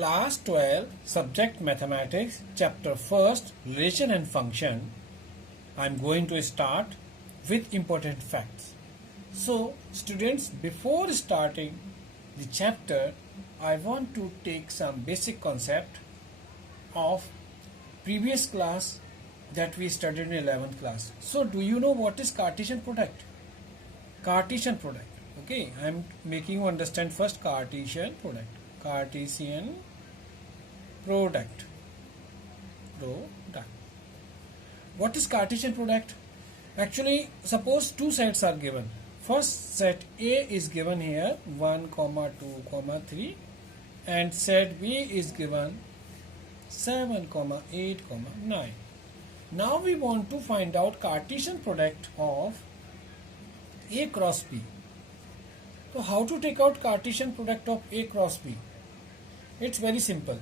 Class 12, Subject Mathematics, Chapter 1st, Relation and Function. I am going to start with important facts. So, students, before starting the chapter, I want to take some basic concept of previous class that we studied in 11th class. So, do you know what is Cartesian product? Cartesian product. Okay, I am making you understand first Cartesian product. Cartesian product. What is Cartesian product? Actually, suppose two sets are given. First set A is given here 1, 2, 3, and set B is given 7, 8, 9. Now we want to find out Cartesian product of A cross B. So how to take out Cartesian product of A cross B? It's very simple.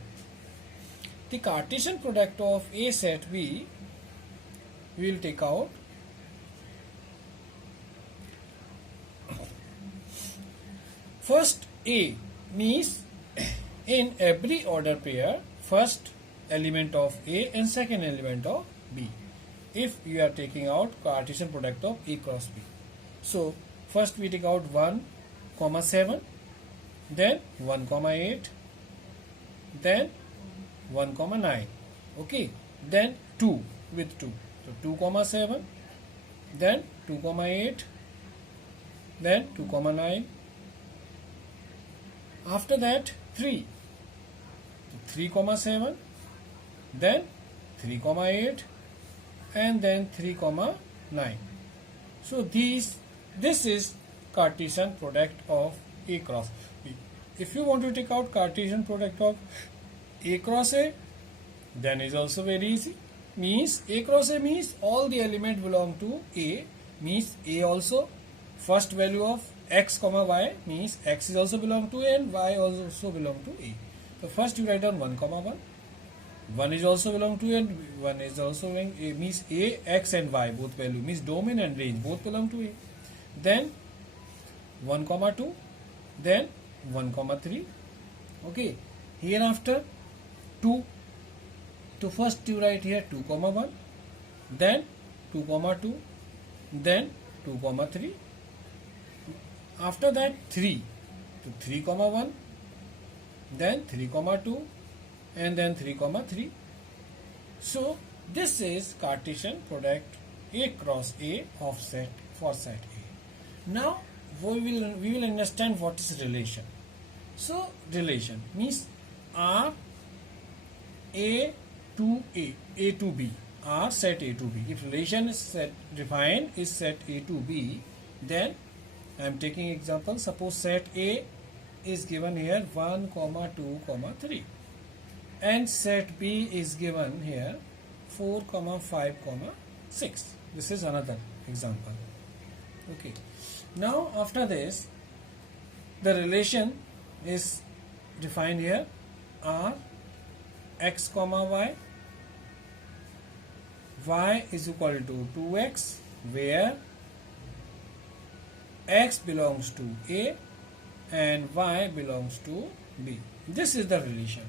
The Cartesian product of A set B, we will take out first A means in every order pair, first element of A and second element of B. If you are taking out Cartesian product of A cross B. So first we take out 1, 7, then 1, 8, then 1, 9. Okay, then 2 with 2. So 2, 7, then 2, 8, then 2, 9. After that 3. So 3, 7, then 3, 8, and then 3, 9. So this is Cartesian product of A cross B. If you want to take out Cartesian product of A cross A, then is also very easy. Means A cross A means all the elements belong to A, means A also first value of x, y means x is also belong to A and y also belong to A. So first you write down 1, 1. 1 is also belong to A and 1 is also belong to A, means A, x and y both value, means domain and range both belong to A. Then 1, 2, then 1, 3. Okay, hereafter 2. So first you write here 2, 1, then 2, 2, then 2, 3. After that 3. So 3, 1, then 3, 2, and then 3, 3. So this is Cartesian product A cross A of set for set A. Now we will understand what is relation. So relation means R A to A, A to B, R set A to B. If relation is set defined is set A to B, then I am taking example. Suppose set A is given here 1, 2, 3, and set B is given here 4, 5, 6. This is another example. Okay. Now after this, the relation is defined here R x, y is equal to 2x, where x belongs to A and y belongs to B. This is the relation.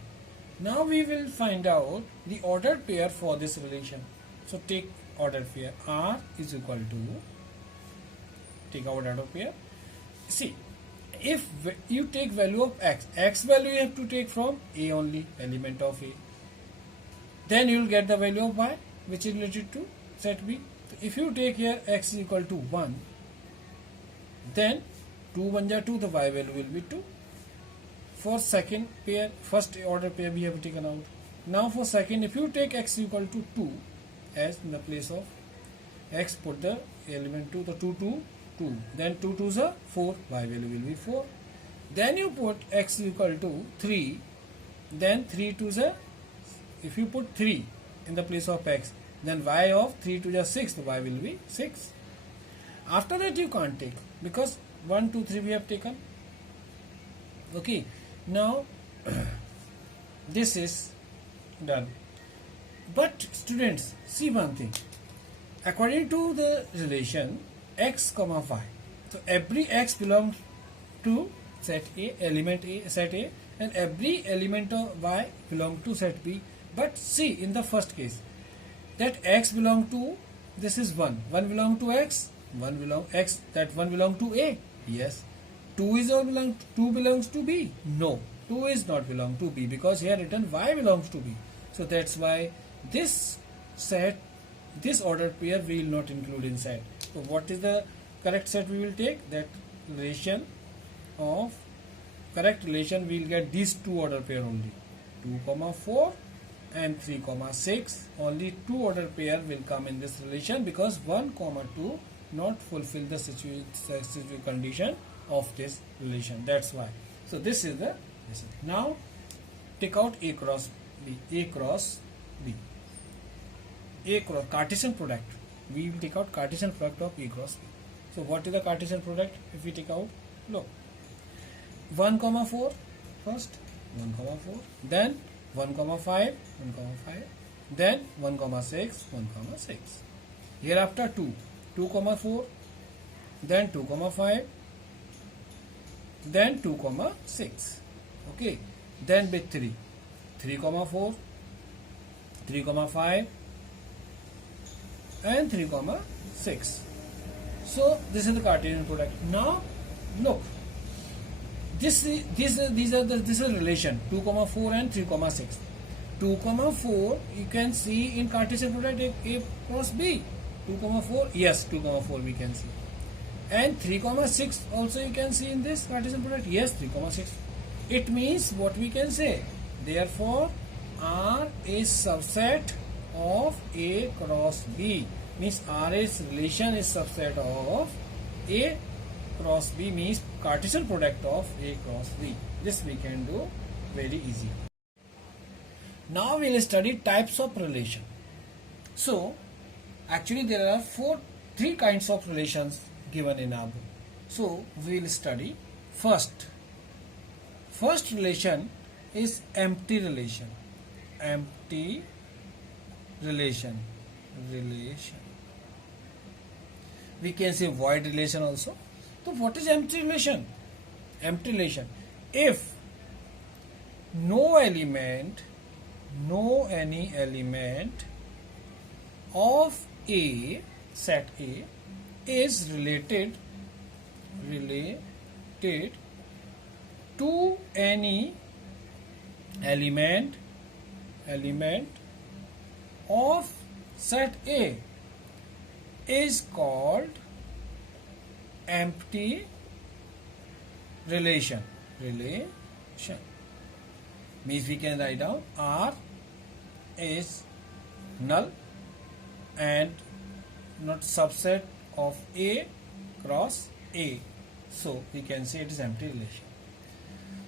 Now we will find out the ordered pair for this relation. So take ordered pair R is equal to, take our ordered pair. See, if you take value of x value you have to take from A only, element of A. Then you will get the value of y, which is related to set B. So if you take here x is equal to 1, then 2, 1 are 2, the y value will be 2. For second pair, first order pair we have taken out. Now for second, if you take x equal to 2, as in the place of x, put the element 2, the 2, 2, 2. Then 2 2s are 4, y value will be 4. Then you put x equal to 3, then 3 2s are, if you put 3 in the place of x, then y of 3 2s are 6, the y will be 6. After that you can't take, because 1, 2, 3 we have taken. Okay, now this is done. But students, see one thing. According to the relation x, y, so every x belongs to set A, element A, set A, and every element of y belong to set B. But see, in the first case, that x belong to, this is 1 belong to x, 1 belong x, that 1 belong to A. Yes. 2 belongs to B. No, 2 is not belong to B, because here written y belongs to B. So that's why this set, this ordered pair we will not include in set. So what is the correct set we will take? That relation of, correct relation we will get these two order pair only, 2, 4 and 3, 6. Only two order pair will come in this relation, because 1, 2 not fulfill the condition of this relation. That's why. So this is the, now take out A cross B. A cross B. A cross Cartesian product. We will take out Cartesian product of A cross B. So what is the Cartesian product? If we take out, look, 1, 4 first, 1, 4, then 1, 5, then 1, 6, 6. Hereafter 2, 4, then 2, 5, then 2, 6. Okay. Then with 3, 4, 3, 5, and 3, 6. So this is the Cartesian product. Now look, this is relation 2, 4 and 3, 6. 2, 4 you can see in Cartesian product A cross B. 2, 4, yes, 2, 4 we can see. And 3, 6 also you can see in this Cartesian product. Yes, 3, 6. It means what we can say. Therefore, R is subset of A cross B. Means R's relation is subset of A cross B, means Cartesian product of A cross B. This we can do very easy. Now we will study types of relation. So actually there are three kinds of relations given in our book. So we will study first relation is empty relation. Empty relation. We can say void relation also. So what is empty relation? Empty relation, if no any element of A, set A, is related to any element of set A, is called empty relation. Means we can write down R is null and not subset of A cross A. So we can say it is empty relation.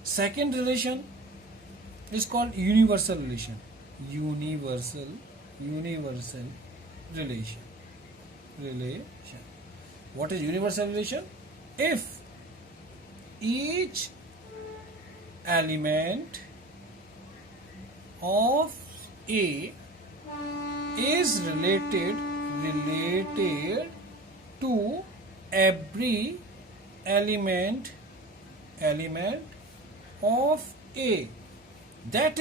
Second relation is called universal relation. Universal relation. What is universal relation? If each element of A is related to every element of A, that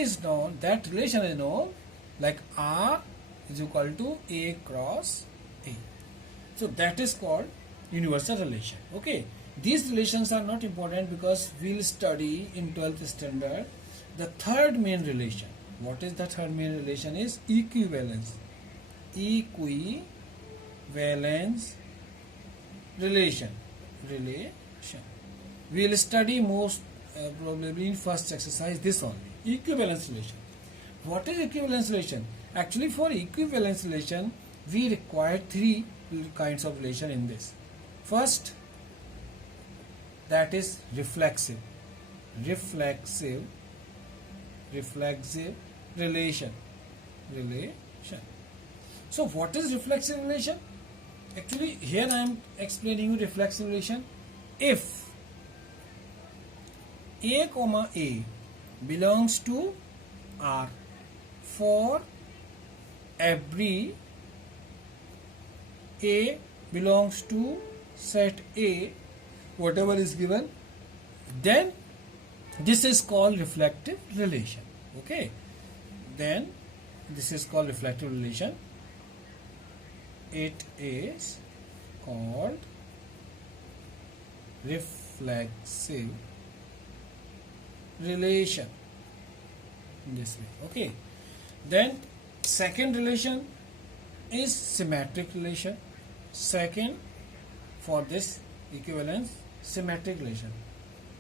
relation is known like R is equal to A cross A. So that is called universal relation. Okay, these relations are not important because we will study in 12th standard the third main relation. What is the third main relation? Is equivalence. Equivalence relation. We will study most probably in first exercise this only. Equivalence relation. What is equivalence relation? Actually, for equivalence relation we require three kinds of relation in this. First, that is reflexive relation. So what is reflexive relation? Actually here I am explaining you reflexive relation. If A, A belongs to R for every A belongs to set A, whatever is given, then This is called reflective relation. Okay, then this is called reflective relation. It is called reflexive relation in this way. Okay, then second relation is symmetric relation. Second, for this equivalence, symmetric relation.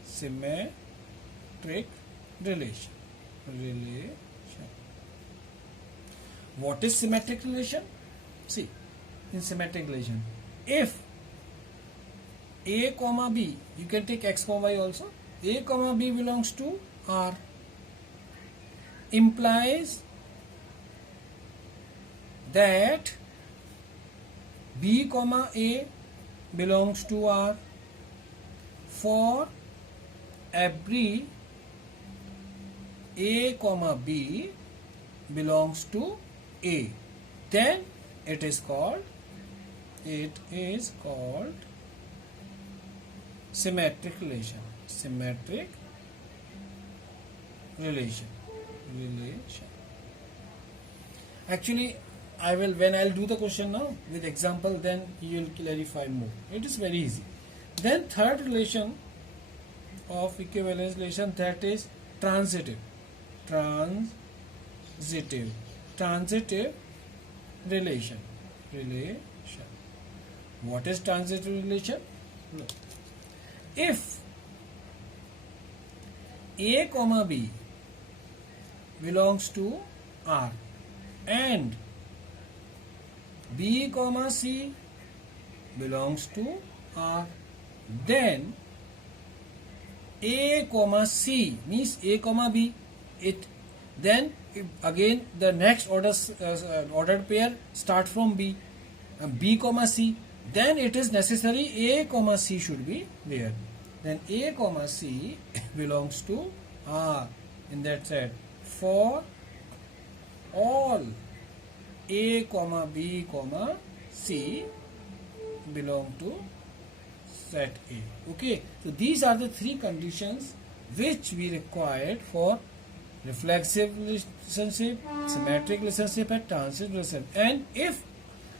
Symmetric relation. What is symmetric relation? See, in symmetric relation, if A comma B, you can take X comma Y also, A comma B belongs to R, implies that B comma A belongs to R for every A comma B belongs to A, then it is called symmetric relation. Symmetric relation. Actually, when I'll do the question now with example, then you will clarify more. It is very easy. Then third relation of equivalence relation, that is transitive relation. What is transitive relation? No. If A comma B belongs to R and B comma C belongs to R, then A comma C means A comma B. Then again the next ordered pair start from B, B comma C. Then it is necessary A comma C should be there. Then A comma C belongs to R in that set for all A comma B comma C belong to set A. Okay, so these are the three conditions which we required for reflexive relationship, symmetric relationship and transitive relationship. And if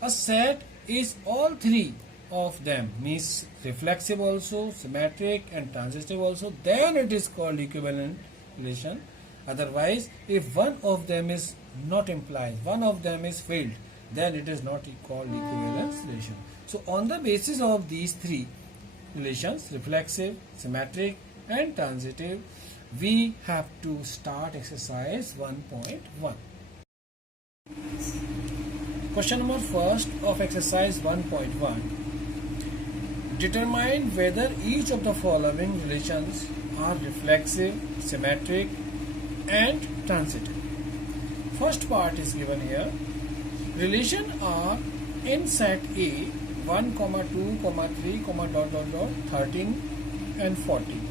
a set is all three of them, means reflexive also, symmetric and transitive also, then it is called equivalent relation. Otherwise, if one of them is not implied, one of them is failed, then it is not called equivalence relation. So on the basis of these three relations, reflexive, symmetric and transitive, we have to start exercise 1.1. Question number first of exercise 1.1. Determine whether each of the following relations are reflexive, symmetric and transitive. First part is given here. Relation are in set A 1, 2, 3, dot 13 and 14.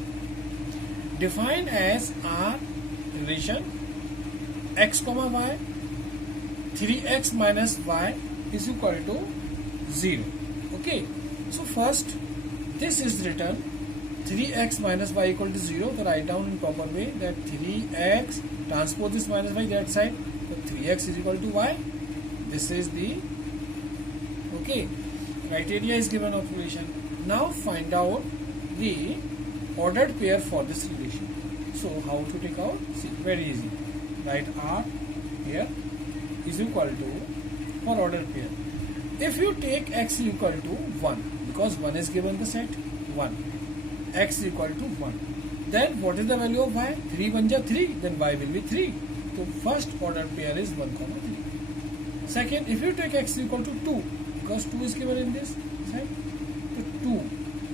Defined as R relation x comma y, 3x minus y is equal to 0. Okay, so first this is written 3x minus y equal to 0. So write down in proper way that 3x transpose this minus y that side. So 3x is equal to y. This is the criteria is given of relation. Now find out the ordered pair for this relation. So how to take out? See, very easy. Write R here is equal to for ordered pair. If you take x equal to 1, because 1 is given the set 1, x equal to 1, then what is the value of y? 3 1 ja 3, then y will be 3. So first ordered pair is 1, 3. Second, if you take x equal to 2, because 2 is given in this side, so 2,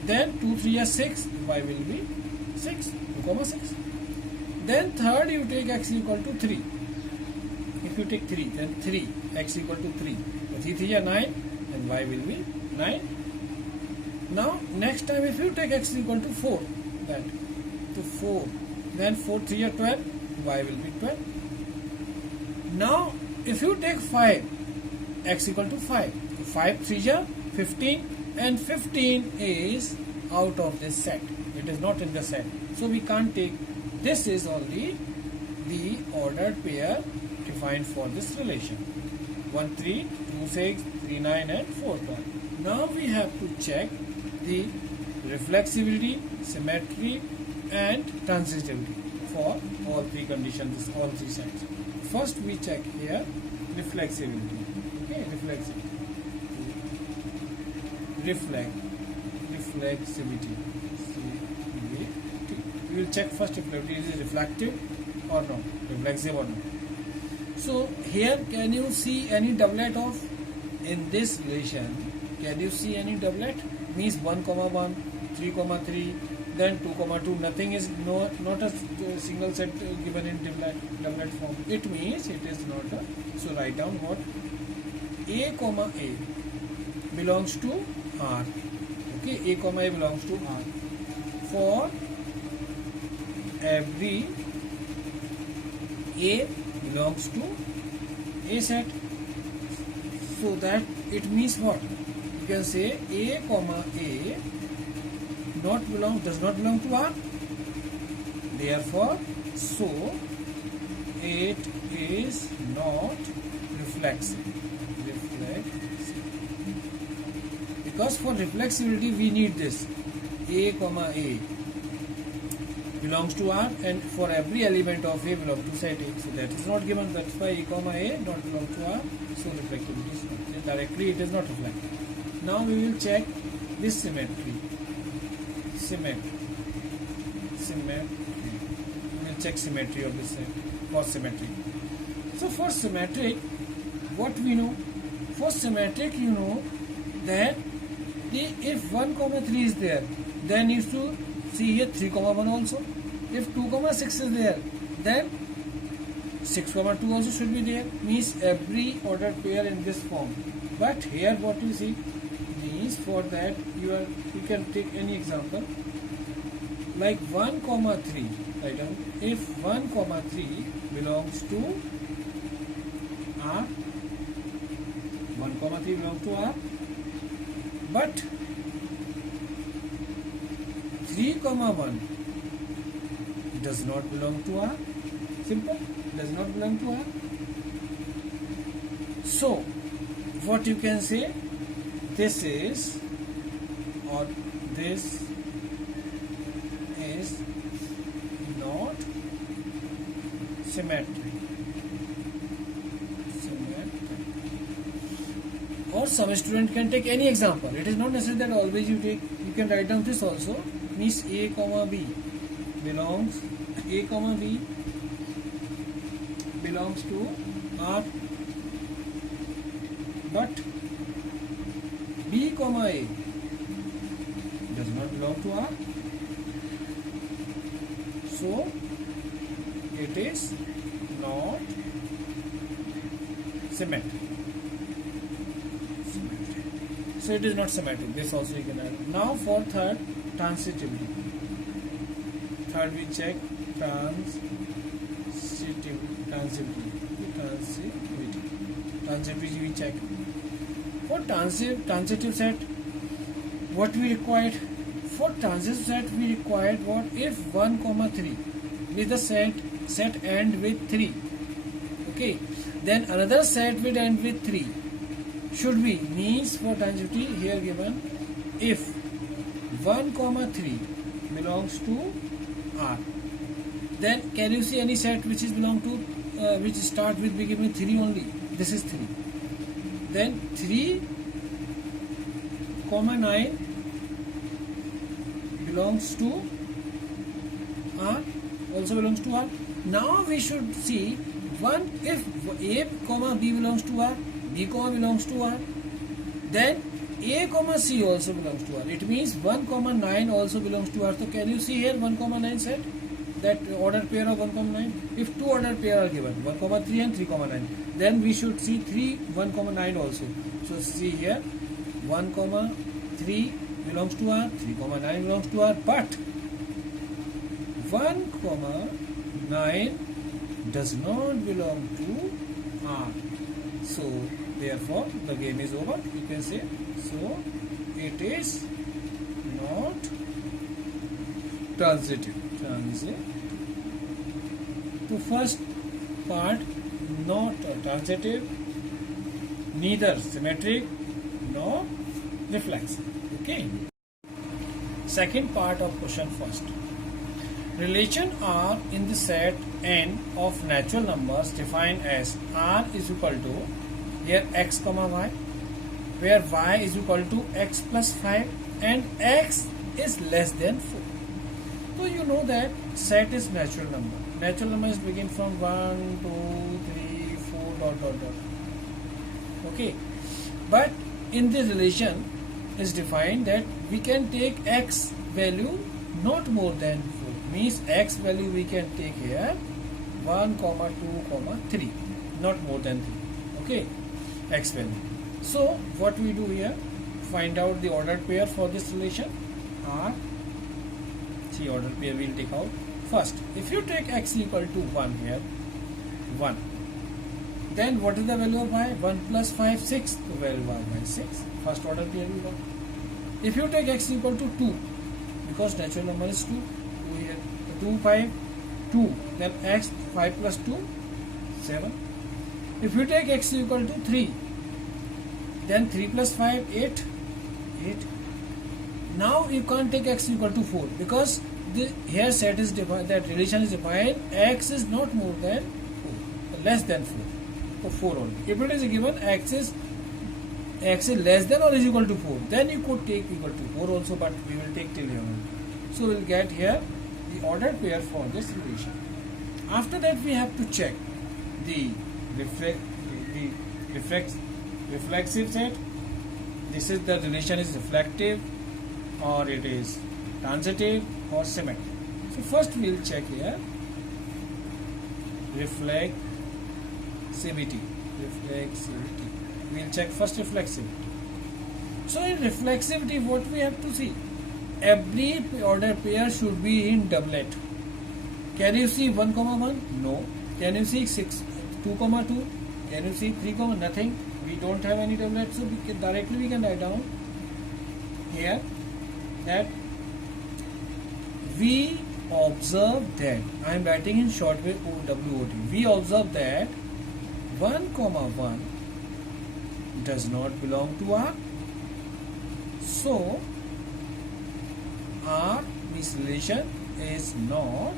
then 2 3 is 6, y will be 6, 2, 6. Then third, you take x equal to 3. If you take 3, then 3, x equal to 3. So 3 3 is 9, and y will be 9. Now next time if you take x equal to 4, that to 4, then 4 3 is 12, y will be 12. Now if you take 5, x equal to 5, so 5 3 is 15, and 15 is out of this set. It is not in the set, so we can't take This is only the ordered pair defined for this relation. 1, 3, 2, 6, 3, 9 and 4, 1. Now we have to check the reflexivity, symmetry and transitivity for all three conditions, all three sides. First we check here reflexivity. Okay, reflexivity. Reflexivity. We will check first if it is reflective or not, reflexive or not. So here, can you see any doublet of in this relation? Can you see any doublet? Means 1, 1, 3, 3, then 2, 2. Nothing is not a single set given in doublet form. It means it is not a. So write down what A, A belongs to R. Okay, A, A belongs to R. For every A belongs to A set. So that it means what? You can say A, A does not belong to R. Therefore, so it is not reflexive. Because for reflexivity we need this A, A belongs to R, and for every element of A belongs to set A. So that is not given. That's why A, A not belong to R. So reflectivity is not. Directly it is not reflected. Now we will check this symmetry. Symmetry. We will check symmetry of this set for symmetry. So for symmetric, what we know? For symmetric, you know that if 1, 3 is there, then you should see here 3, 1 also. If 2, 6 is there, then 6, 2 also should be there. Means every ordered pair in this form. But here what you see means for that you can take any example like 1, 3. Write down. If 1, 3 belongs to R, 1, 3 belongs to R, but 3, 1 does not belong to R. Simple, does not belong to R. So, what you can say, this is or this is not symmetric. Or some student can take any example. It is not necessary that always you take. You can write down this also. Means A, B belongs to R, but B, A does not belong to R. So it is not symmetric. So it is not symmetric. This also you can add. Now for third, transitivity. Third we check transitivity we check. For transitive set, what we required? For transitive set we required what? If 1, 3 with the set end with 3. Okay. Then another set will end with 3. Should be means for transitivity here given if 1, 3 belongs to R, then can you see any set which is belong to which start with beginning 3 only? This is 3. Then 3, 9 belongs to R, also belongs to R. Now we should see one if A, B belongs to R, B, belongs to R, then A, C also belongs to R. It means 1, 9 also belongs to R. So can you see here 1, 9 set? That ordered pair of 1, 9. If two ordered pair are given, 1, 3 and 3, 9, then we should see 3, 1, 9 also. So see here 1, 3 belongs to R, 3, 9 belongs to R, but 1, 9 does not belong to R. So therefore the game is over. You can say so it is not transitive. So first part, not transitive, neither symmetric nor reflexive. Okay. Second part of question first. Relation R in the set N of natural numbers defined as R is equal to here x comma y, where y is equal to x plus 5 and x is less than 4. So you know that set is natural number. Natural numbers begin from 1, 2, 3, 4, dot, dot, dot. Okay. But in this relation is defined that we can take x value not more than 4. Means x value we can take here 1, 2, 3. Not more than 3. Okay. X value. So what we do here? Find out the ordered pair for this relation. R. See, ordered pair we'll take out. First, if you take x equal to 1 here, 1. Then what is the value of y? 1 plus 5, 6. The value of y is 6. First order pair we got. If you take x equal to 2, because natural number is 2, here 2, 5, 2. Then x, 5 plus 2, 7. If you take x equal to 3, then 3 plus 5, 8. 8. Now you can't take x equal to 4 because the here set is defined, that relation is defined, x is not more than 4, less than 4. For 4 only. If it is given x is less than or is equal to 4, then you could take equal to 4 also, but we will take till here only. So we will get here the ordered pair for this relation. After that we have to check the reflexive set. This is the relation is reflective or it is transitive or symmetric. So first we will check here reflexivity. We will check first reflexivity. So in reflexivity what we have to see? Every ordered pair should be in doublet. Can you see 1, 1? No. Can you see 6, 2, 2? Can you see 3, nothing? We don't have any doublet, so we can write down here that we observe that, I am writing in short way WOT. We observe that 1, 1 does not belong to R. So R, this relation is not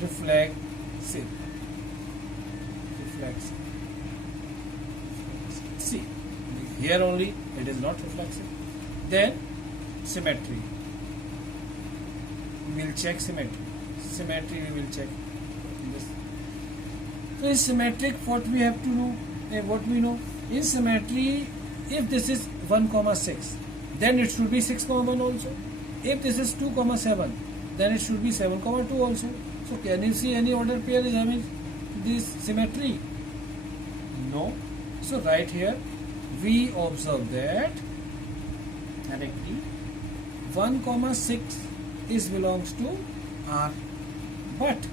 reflexive. See, here only it is not reflexive. Then symmetry. We will check symmetry. Symmetry we will check. This. So in symmetric, what we have to know? What we know in symmetry, if this is 1, 6, then it should be 6, 1 also. If this is 2, 7, then it should be 7, 2 also. So can you see any ordered pair is having this symmetry? No. So right here we observe that directly 1, 6 is belongs to R, but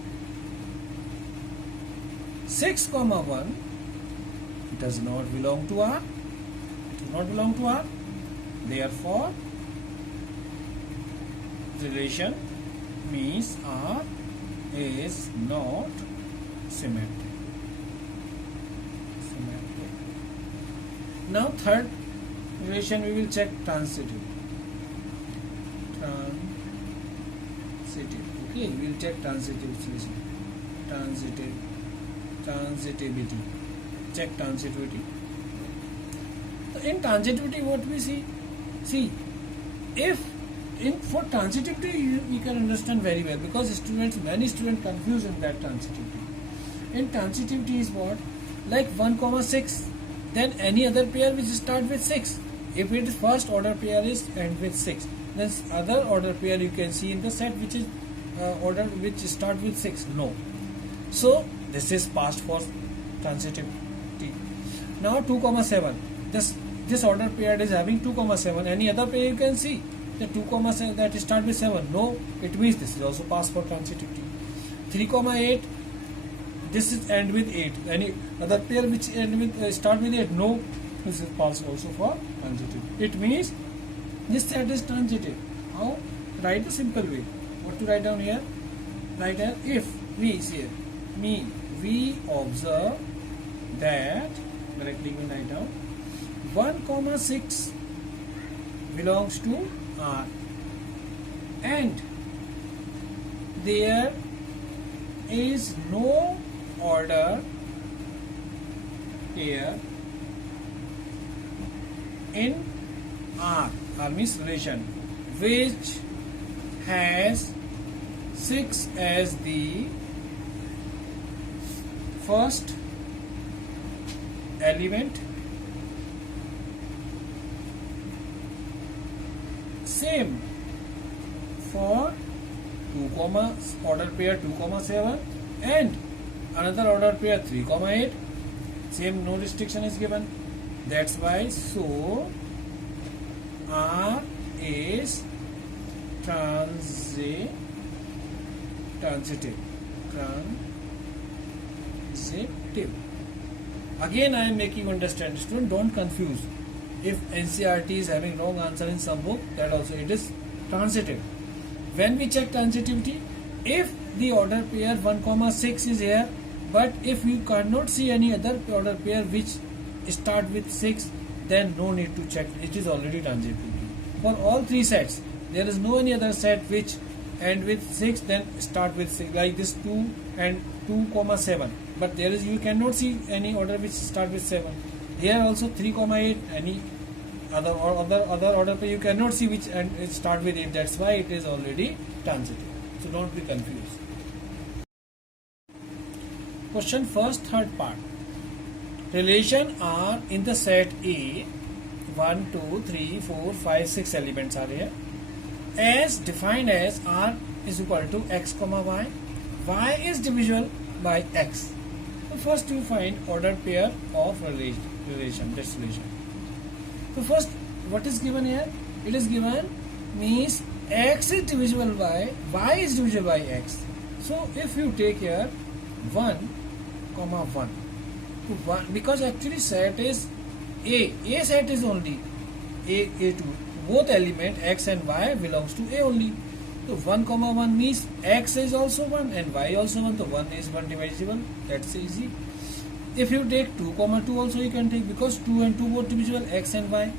6, 1 does not belong to R. It does not belong to R. Therefore, relation means R is not symmetric. Now third relation we will check transitive. Okay, we will check transitive relation. Transitivity. Check transitivity. So in transitivity, what we see? See, if for transitivity we can understand very well because many students confuse in that transitivity. In transitivity is what? Like 1, 6. Then any other pair which start with 6. If it is first order pair is end with 6, then other order pair you can see in the set which is order which start with 6. No. So this is past for transitivity. Now 2, 7. This order pair is having 2, 7. Any other pair you can see the 2, 7 that start with 7. No. It means this is also past for transitivity. 3, 8. This is end with 8. Any other pair which end with start with 8? No. This is past also for transitive. It means this set is transitive. How? Write the simple way. What to write down here? Right here, if we see we observe that, directly we write down 1,6 belongs to R, and there is no order pair in R means relation which has 6 as the first element. Same for 2, order pair 2,7 and another order pair 3,8. Same, no restriction is given. That's why so R is transitive. Again, I am making you understand, student, don't confuse. If NCERT is having wrong answer in some book, that also it is transitive. When we check transitivity, if the order pair 1,6 is here, but if you cannot see any other order pair which start with 6, then no need to check, it is already transitivity. For all 3 sets, there is no any other set which end with 6 then start with 6, like this 2 and 2,7, but there is, you cannot see any order which start with 7. Here also 3,8, any other order pair you cannot see which and it start with 8. That's why it is already transitive. So don't be confused. Question first, third part. Relation R in the set A, 1, 2, 3, 4, 5, 6 elements are here, as defined as R is equal to x, y. Y is divisible by x. So first you find order pair of relation, this relation. So first, what is given here? It is given means x is divisible by y is divisible by x. So if you take here 1, 1, because actually set is A set is only A2. Both element x and y belongs to A only. So 1, 1 means x is also 1 and y also 1. So 1 is 1 divisible. That's easy. If you take 2, 2 also you can take, because 2 and 2 both divisible, x and y.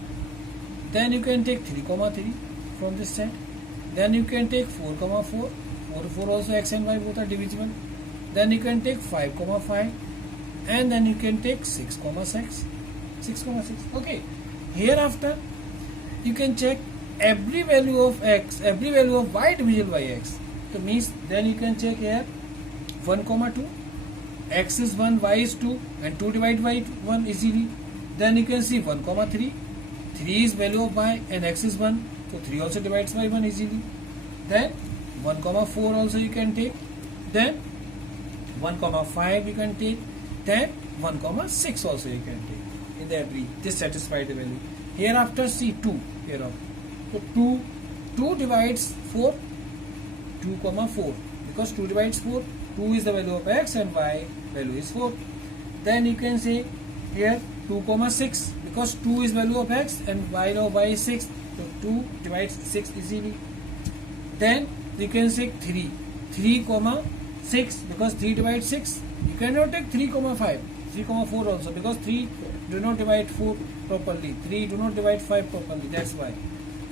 Then you can take 3, 3 from this set. Then you can take 4, 4. 4 also x and y both are divisible. Then you can take 5, 5. And then you can take 6, 6. Okay. Hereafter, you can check every value of x, every value of y divisible by x. So means then you can check here 1, 2. X is 1, y is 2, and 2 divided by 1 easily. Then you can see 1, 3. 3 is value of y and x is 1. So 3 also divides by 1 easily. Then 1, 4 also you can take. Then 1, 5 you can take. Then 1, 6 also you can take. In the every, this satisfies the value. Hereafter see 2. So 2 divides 4. 2, 4. Because 2 divides 4. 2 is the value of x and y value is 4. Then you can say here 2, 6, because 2 is value of x and value of y is 6. So 2 divides 6 easily. Then you can say 3, 6, because 3 divides 6. You cannot take 3, 5, 3, 4 also, because 3 do not divide 4 properly, 3 do not divide 5 properly. That's why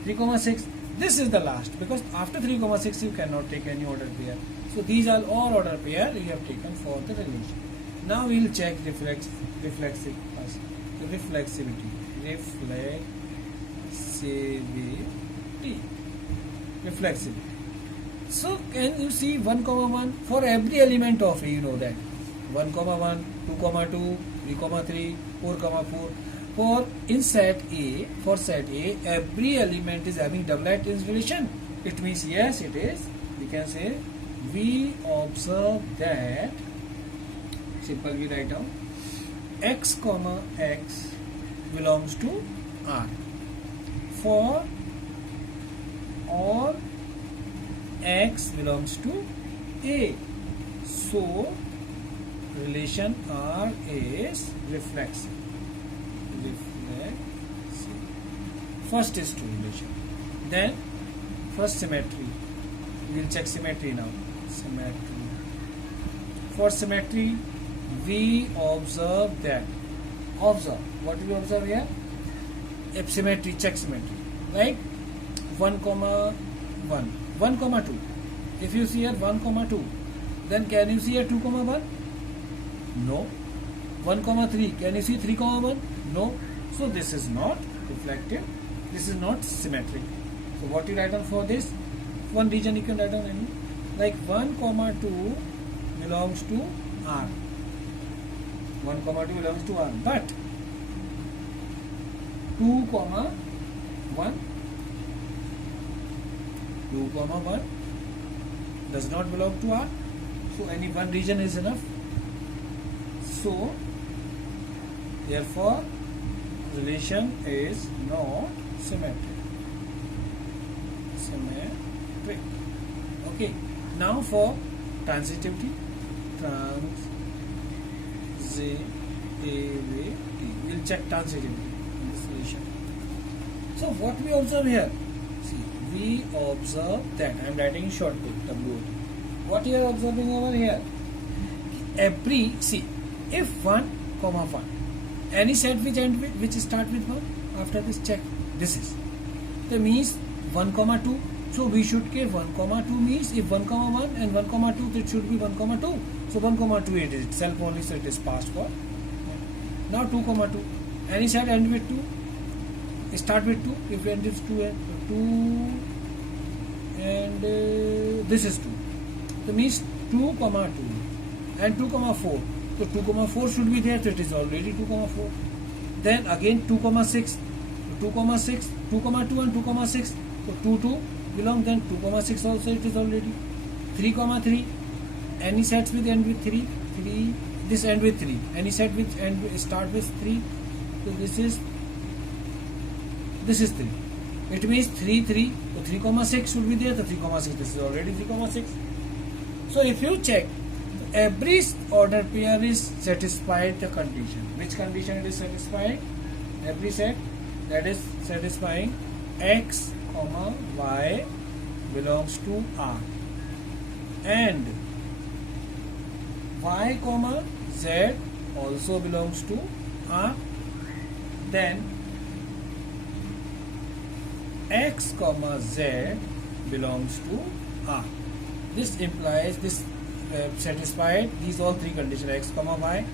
3, 6. This is the last, because after 3, 6 you cannot take any order pair. So these are all order pair you have taken for the relation. Now we will check reflexivity. So can you see 1, 1 for every element of A, you know that 1, 1, 2, 2, 3, 3, 4, 4. For set A, every element is having doublet relation. It means yes, it is. We can say we observe that, simple we write down, x, x belongs to R. For all x belongs to A. So relation R is reflexive. First is true relation. Then first symmetry. We will check symmetry now. symmetry. For symmetry, we observe that. Observe. What do we observe here? If symmetry, check symmetry. Like 1, 1, 1, 2. If you see here 1, 2, then can you see here 2, 1? No. 1, 3. Can you see 3, 1? No. So this is not reflective. This is not symmetric. So what you write down for this? One region you can write down any. Like 1, 2 belongs to R. 1, 2 belongs to R. But 2, 1, 2, 1 does not belong to R. So any one region is enough. So therefore relation is not symmetric. Symmetric. Okay. Now for transitivity. Transitivity. We'll check transitivity in this relation. So what we observe here? See, we observe that. I am writing in short code WOT. What you are observing over here? If 1, 1, any set which start with 1, after this check, this is. That means 1, 2. So we should give 1, 2 means if 1, 1 and 1, 2, it should be 1, 2. So 1, 2 it is itself only, so it is passed for. Now 2, 2. Any set end with 2. Start with 2. If end is 2 and this is 2. That means 2, 2 and 2, 4. So 2, 4 should be there. So it is already 2, 4. Then again 2, 6. 2, 6. 2, 2 and 2, 6. So 2, 2 belong. Then 2, 6 also it is already. 3, 3. Any sets with end with 3. 3. This end with 3. Any set which end start with 3. So this is 3. It means 3, 3. So 3, 6 should be there. So 3, 6. This is already 3, 6. So if you check, every order pair is satisfied the condition. Which condition it is satisfied? Every set that is satisfying x, y belongs to R and y, z also belongs to R. Then x, z belongs to R. This implies this satisfied these all three conditions x, y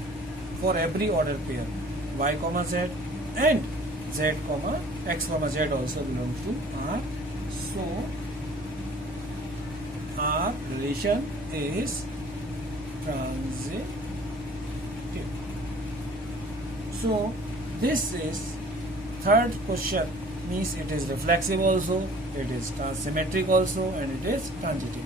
for every order pair y, z and z, x, z also belongs to R. So our relation is transitive. So this is third question, means it is reflexive also, it is symmetric also, and it is transitive.